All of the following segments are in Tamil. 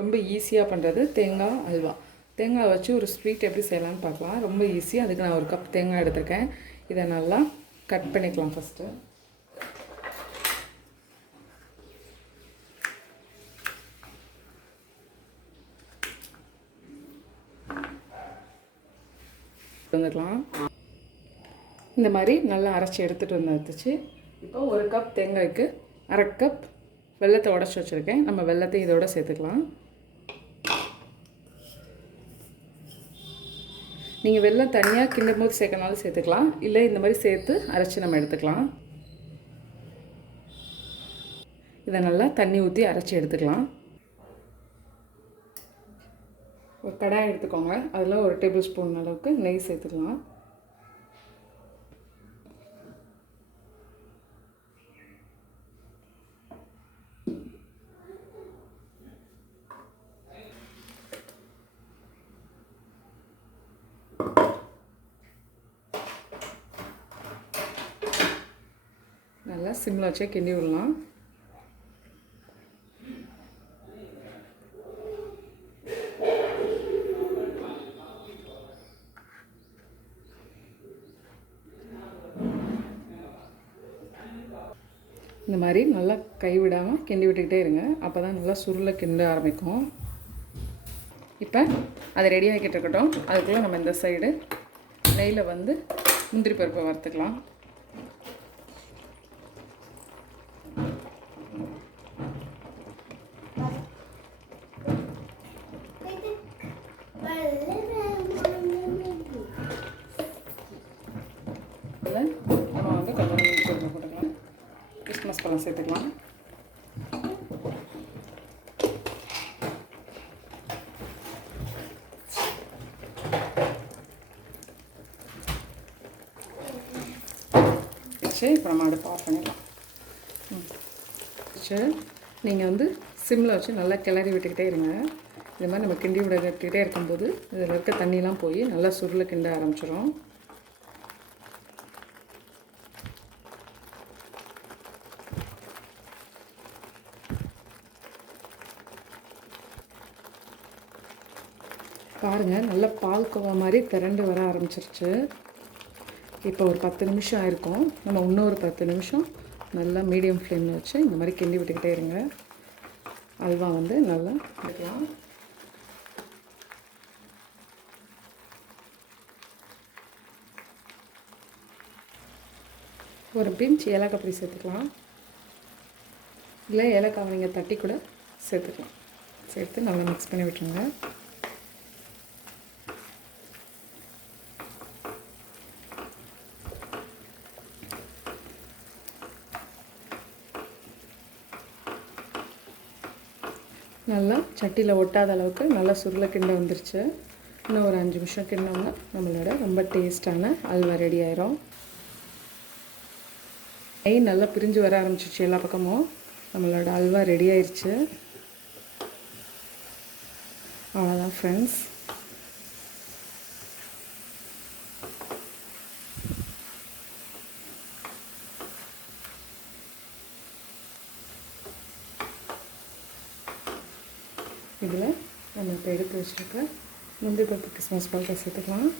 ரொம்ப ஈஸியாக பண்ணுறது தேங்காய் அல்வா. தேங்காய் வச்சு ஒரு ஸ்வீட் எப்படி செய்யலான்னு பார்க்கலாம். ரொம்ப ஈஸி. அதுக்கு நான் ஒரு கப் தேங்காய் எடுத்திருக்கேன். இதை நல்லா கட் பண்ணிக்கலாம். ஃபஸ்ட்டு வந்துடலாம். இந்த மாதிரி நல்லா அரைச்சி எடுத்துகிட்டு வந்துச்சு. இப்போ ஒரு கப் தேங்காய்க்கு அரை கப் வெல்லத்தை உடச்சி வச்சுருக்கேன். நம்ம வெல்லத்தை இதோட சேர்த்துக்கலாம். நீங்கள் வெல்லம் தனியாக கிண்டும் போது சேர்க்கனாலும் சேர்த்துக்கலாம், இல்லை இந்த மாதிரி சேர்த்து அரைச்சி நம்ம எடுத்துக்கலாம். இதை நல்லா தண்ணி ஊற்றி அரைச்சி எடுத்துக்கலாம். ஒரு கடாய் எடுத்துக்கோங்க. அதில் ஒரு டேபிள் ஸ்பூன் அளவுக்கு நெய் சேர்த்துக்கலாம். நல்லா சிம்மில் வச்சே கிண்டி விடலாம். இந்த மாதிரி நல்லா கைவிடாமல் கிண்டி விட்டுக்கிட்டே இருங்க. அப்போ தான் நல்லா சுருளை கிண்ட ஆரம்பிக்கும். இப்போ அது ரெடி ஆகிக்கிட்டு இருக்கட்டும். அதுக்குள்ளே நம்ம இந்த சைடு நெய்யில் வந்து முந்திரி பருப்பை வறுத்துக்கலாம். நம்ம வந்து கொஞ்சம் முந்திரி போட்டுக்கலாம். கிறிஸ்மஸ் பழம் சேர்த்துக்கலாம். வச்சு இப்போ நம்ம அடுப்பு ஆஃப் பண்ணிடலாம். சரி, நீங்கள் வந்து சிம்மில் வச்சு நல்லா கிளறி விட்டுக்கிட்டே இருங்க. இது மாதிரி நம்ம கிண்டி விட்டுக்கிட்டே இருக்கும்போது இதில் இருக்க தண்ணிலாம் போய் நல்லா சுருளை கிண்ட ஆரம்பிச்சிடும். பாருங்கள், நல்லா பால் கோவா மாதிரி திரண்டு வர ஆரம்பிச்சிருச்சு. இப்போ ஒரு 10 நிமிஷம் ஆயிருக்கும். நம்ம இன்னொரு 10 நிமிஷம் நல்லா மீடியம் ஃப்ளேமில் வச்சு இந்த மாதிரி கிண்டி விட்டுக்கிட்டே இருங்க. அல்வா வந்து நல்லா எடுக்கலாம். ஒரு பிஞ்ச் ஏலக்காய் பொடி சேர்த்துக்கலாம். இல்லை ஏலக்காய் நீங்கள் தட்டி கூட சேர்த்துக்கலாம். சேர்த்து நல்லா மிக்ஸ் பண்ணி விட்டுருங்க. நல்லா சட்டியில் ஒட்டாத அளவுக்கு நல்லா சுருளை கிண்ட வந்துருச்சு. இன்னும் ஒரு 5 நிமிஷம் கிண்டோம்னா நம்மளோட ரொம்ப டேஸ்டான அல்வா ரெடி ஆயிரும். நெய் நல்லா பிரிஞ்சு வர ஆரம்பிச்சிச்சு எல்லா பக்கமும். நம்மளோட அல்வா ரெடி ஆயிடுச்சு. அவ்வளோதான் ஃப்ரெண்ட்ஸ். இதில் நம்ம இப்போ எடுத்து வச்சுருக்க முந்திரி பருப்பு கிறிஸ்மஸ் பழத்தை சேர்த்துக்கலாம்.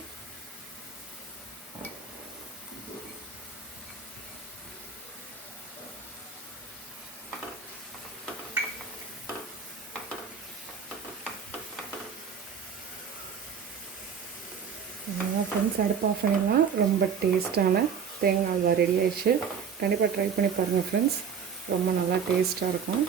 அவ்வளோதான் ஃப்ரெண்ட்ஸ், அடுப்பு ஆஃப் பண்ணிடலாம். ரொம்ப டேஸ்ட்டான தேங்காய் அல்வா ரெடி ஆயிடுச்சு. கண்டிப்பாக ட்ரை பண்ணி பாருங்கள் ஃப்ரெண்ட்ஸ். ரொம்ப நல்லா டேஸ்ட்டாக இருக்கும்.